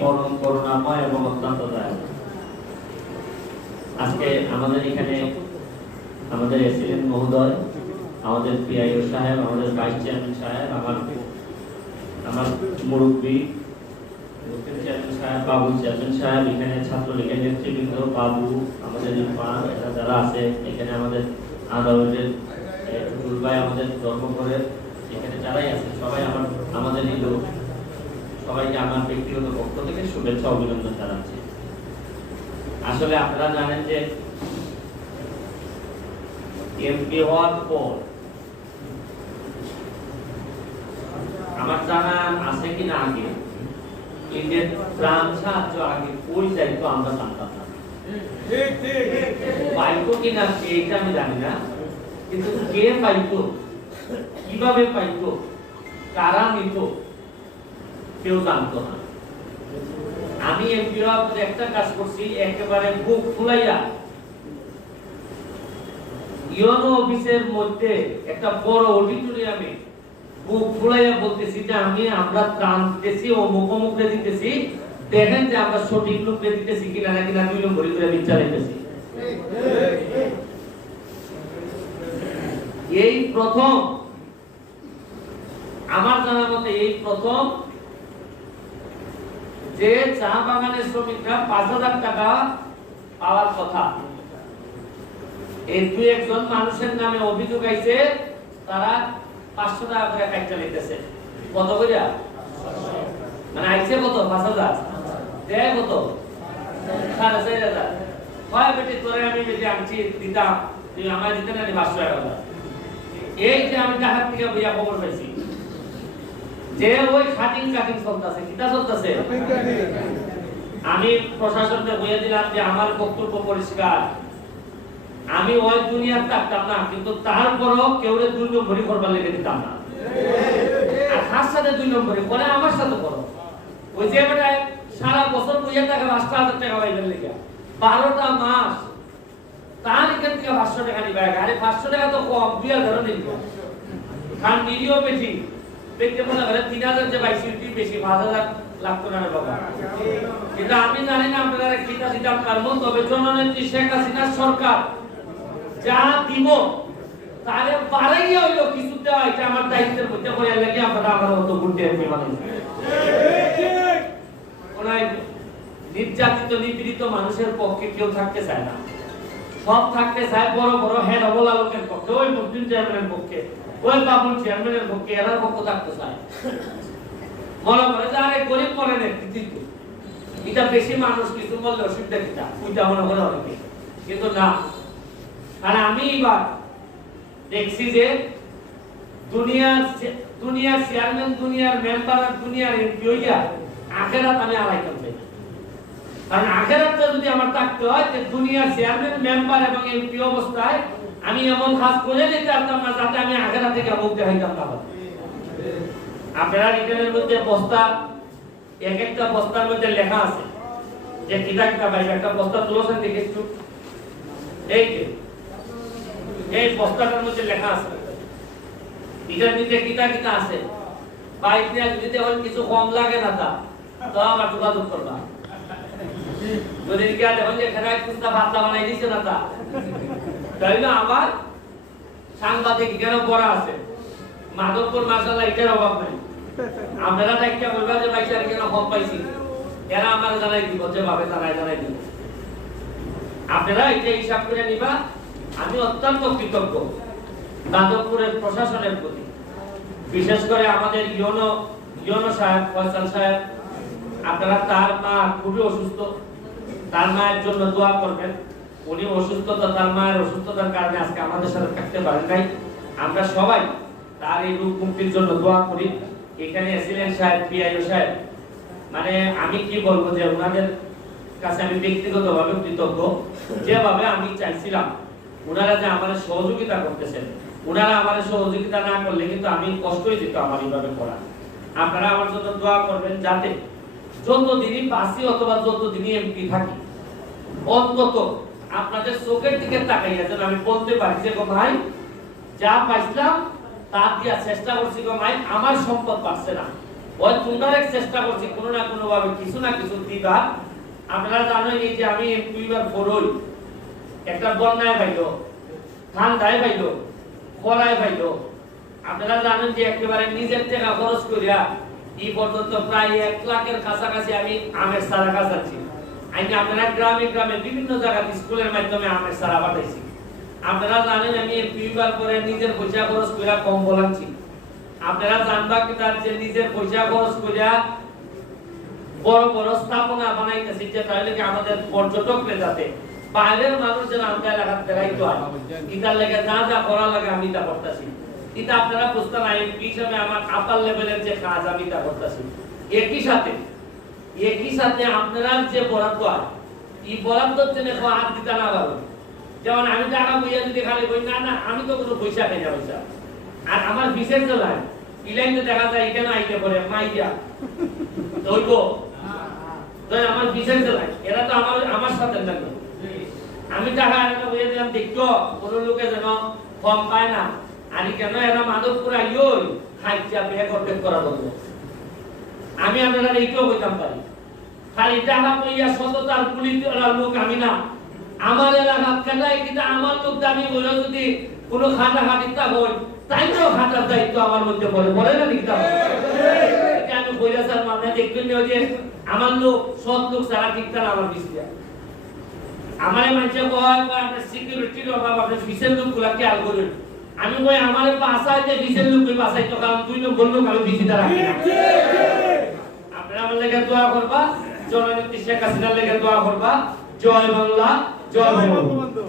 পরম করুণাময় এবং অত্যন্ত দয়ালু। আজকে আমাদের এখানে আমাদের এসিডেন্ট মহোদয়, আমাদের পিআইও সাহেব, আমাদের ভাইস চেয়ারম্যান সাহেব, আমার মুরব্বী চেয়ারম্যান সাহেব, বাবু চেয়ারম্যান সাহেব, এখানে ছাত্রলীগের নেতৃবৃন্দ, বাবু, আমাদের ইরফান, এরা যারা আছে এখানে, আমাদের আদালতের টুটুল ভাই, আমাদের ধর্মপুরের এখানে যারাই আছে সবাই আমাদের এই লোক, সবাইকে আমার ব্যক্তিগত পক্ষ থেকে শুভেচ্ছা অভিনন্দন জানাচ্ছি। আসলে আপনারা জানেন যে এমপি হওয়ার পর আমার জানা আছে কিনা আগে ইন্ডিয়ান ত্রাণ সাহায্য আগে কই যাইতো আমরা জানতাম না, পাইতো কিনা এইটা আমি জানি না, কিন্তু কে পাইতো, কিভাবে পাইতো, কারা নিত কেউ জানতো না। আমি এমপি হওয়ার একটা কাজ করছি, একেবারে বুক ফুলাইয়া ইউনো অফিসের মধ্যে একটা বড় অডিটোরিয়ামে বুক ফুলাইয়া বলতেছি যে আমরা ত্রাণ দিতেছি, অমুক অমুকরে দিতেছি, দেখেন যে আমরা সঠিক লোকরে দিতেছি কিনা না কিনা 2 নম্বরই করে বিচার দিতেছি। এই প্রথম আমার জানা মতে এই প্রথম যে চা বাগানের শ্রমিকরা 5,000 টাকা পাওয়ার কথা, এই 2-1 মানুষের নামে অভিযোগ আইছে, তারা 500 টাকা করে কাইটা নিতেছে। কত কইরা? মানে আইছে কত? 5,000 দেয় কত? 4,500। কয় বেটি তোরে আমি যদি আনছি দিতাম, তুই আমায় দিতে না 500 টাকা। এই যে আমি ঢাকা থেকে বইয়া খবর পাইছি যে ওই কাটিং চলতেছে, কিটা চলতেছে, আমি প্রশাসনকে বইয়া দিলাম যে আমার বক্তব্য পরিষ্কার, আমি ওই দুনিয়ার থাকতাম না, কিন্তু তারপরও কেউরে 2 নম্বরই করবার লেগে দিতাম না। আর তার সাথে 2 নম্বরই করে আমার সাথে করো। ওই যে বেটা সারা বছর বইয়া টাকা 5,000 টাকা পাইবেন লেগে 12টা মাস তার এখান থেকে 500 টাকা নিবে। আরে 500 টাকা তো কম, 2,000 নিব। কারণ নিরিও বেশি দেখতে মনে করে 3,000 যে 22 বেশি, 5,000 লাগতো না রে বাবা। কিন্তু আমি জানি না আপনারা কিটা দিতাম পারবো, তবে জননেত্রী শেখ হাসিনার সরকার যা দিব তারে বাড়াইয়া হইলো কিছু দেওয়া, এটা আমার দায়িত্বের মধ্যে করে লাগে। আপনারা আমার মতো বুদ্ধি এমপি বানাইছেন। ওনাই নির্যাতিত নিপীড়িত মানুষের পক্ষে কেউ থাকতে চায় না, সব থাকতে চায় বড় বড় হেড অবলালকের পক্ষে, ওই মুসলিম চেয়ারম্যানের পক্ষে, ওই বাবুল চেয়ারম্যানের পক্ষে, এরার পক্ষ থাকতে চায়। মনে করে যে আরে গরিব মনে নেতৃত্ব, এটা বেশি মানুষ কিছু বললে অসুবিধা কিটা, ওইটা মনে করে অনেকে, কিন্তু না। আর আমি এবার দেখছি যে দুনিয়ার চেয়ারম্যান, দুনিয়ার মেম্বার আর দুনিয়ার এমপি হইয়া আখেরাত আমি আড়াই করতে, কারণ আখেরাতটা যদি আমার থাকতে হয় যে দুনিয়ার চেয়ারম্যান, মেম্বার এবং এমপি অবস্থায় আমি এমন কাজ করে নিতে পারতাম না যাতে আমি আখেরাত থেকে মুখ দেখাইতাম না। আপনারা রিটার্নের মধ্যে বস্তা, এক একটা বস্তার মধ্যে লেখা আছে যে কিটা কিটা পাইবে। একটা বস্তা তুলছেন দেখে একটু, এই বস্তাটার মধ্যে লেখা আছে এটার মধ্যে কিটা কিটা আছে। বাইক নিয়ে যদি এখন কিছু কম লাগে না তা তো আমার যোগাযোগ করবা। যদি গিয়া দেখুন যে এখানে কুস্তা ভাতলা বানাই দিচ্ছে না তা, তাই না আমার সাংবাদিক কেন পড়া আছে। মাধবপুর মাশাআল্লাহ এটার অভাব নাই। আপনারা একটা বলবা যে ভাই স্যার কেন কম পাইছি, এরা আমার জানাই দিব, যেভাবে তারাই জানাই দিব। আপনারা এটা হিসাব করে নিবা। আমি অত্যন্ত কৃতজ্ঞ মাধবপুরের প্রশাসনের প্রতি, বিশেষ করে আমাদের ইউনো সাহেব, ফয়সাল সাহেব। আপনারা তার মা খুবই অসুস্থ, তার মায়ের জন্য দোয়া করবেন। উনি অসুস্থতা, তার মায়ের অসুস্থতার কারণে আজকে আমাদের সাথে থাকতে পারেন নাই। আমরা সবাই তার এই রোগ মুক্তির জন্য দোয়া করি। এখানে এসিলেন সাহেব, পিআইও সাহেব, মানে আমি কি বলবো যে ওনাদের কাছে আমি ব্যক্তিগতভাবে কৃতজ্ঞ। যেভাবে আমি চাইছিলাম ওনারা যে আমাদের সহযোগিতা করতেছেন, ওনারা আমাদের সহযোগিতা না করলে কিন্তু আমি কষ্টই দিত আমার এইভাবে করা। আপনারা আমার জন্য দোয়া করবেন যাতে যতদিনই বাসি অথবা যতদিনই এমপি থাকি অন্তত আপনাদের চোখের দিকে তাকাইয়া যেন আমি বলতে পারি যে গো ভাই যা পাইছিলাম তা দিয়া চেষ্টা করছি গো ভাই, আমার সম্পদ পাচ্ছে না, ওই তোমরা চেষ্টা করছি কোনো না কোনো ভাবে কিছু না কিছু দিবা। আপনারা জানেন এই যে আমি দুইবার ফরই, একটা বন্যায় পাইলো, ঠান্ডায় পাইলো, খরায় পাইলো। আপনারা জানেন যে একেবারে নিজের টাকা খরচ করিয়া এই পর্যন্ত প্রায় 1 লাখের কাছাকাছি আমি আমের চারা কাটাচ্ছি। আমি আপনারা গ্রামে গ্রামে বিভিন্ন জায়গায় স্কুলের মাধ্যমে আমের চারা পাঠাইছি। আপনারা জানেন আমি দুইবার পরে নিজের পয়সা খরচ করিয়া কম্বল আনছি। আপনারা জানবা কি তার যে নিজের পয়সা খরচ করিয়া বড় বড় স্থাপনা বানাইতেছি, যে তাহলে কি আমাদের পর্যটকরা যাতে বাইরের মানুষ যেন আমরা এলাকার বেড়াইতে হয়, ইটার লেগে যা যা করা লাগে আমি তা করতেছি। এটা আপনারা বুঝতে না, এমপি হিসাবে আমার আপার লেভেলের যে কাজ আমি তা করতেছি। একই সাথে আপনারা যে বরাদ্দ হয়, এই বরাদ্দর জন্য হাত দিতে না পারো। যেমন আমি টাকা বইয়া যদি খালি বই না না, আমি তো কোনো পয়সা খাই না পয়সা। আর আমার বিশেষ জেলায় ইলাইন তো দেখা যায় এখানে আইতে পারে মাইয়া ধরব, আমার বিশেষ জেলায় এরা তো আমার সাথে না। আমি টাকা এরা বইয়া দিলাম, দেখতো কোনো লোকে যেন কম পায় না। আর কেন এরা মাধবপুর আইও খাইছা বিয়ে করতে করা বলবো। আমি আপনারা এইটাও বলতাম পারি, খালি টাকা বইয়া সততার পুলিশ লোক আমি না। আমার এলাকা খেলায় কিন্তু আমার লোক দাবি বলে যদি কোনো খাটা খাটিতা হয়, তাই তো খাটার দায়িত্ব আমার মধ্যে পড়ে না লিখতে হবে। আমি বইলা স্যার মানে দেখবেন যে আমার লোক সৎ লোক সারা ঠিকঠাক আমার বিষয় আমার মানুষে কয় আপনার সিকিউরিটির অভাব, আপনার বিশেষ লোকগুলা খেয়াল করুন। আমি কই আমার বাসায় যে বিশেষ লোক বাসায় তো, কারণ 2 নম্বর লোক আমি বিশিটা রাখি না। আপনারা আমার লেগে দোয়া করবা, জননেত্রী শেখ হাসিনার লেগে দোয়া করবা। জয় বাংলা, জয় বঙ্গবন্ধু।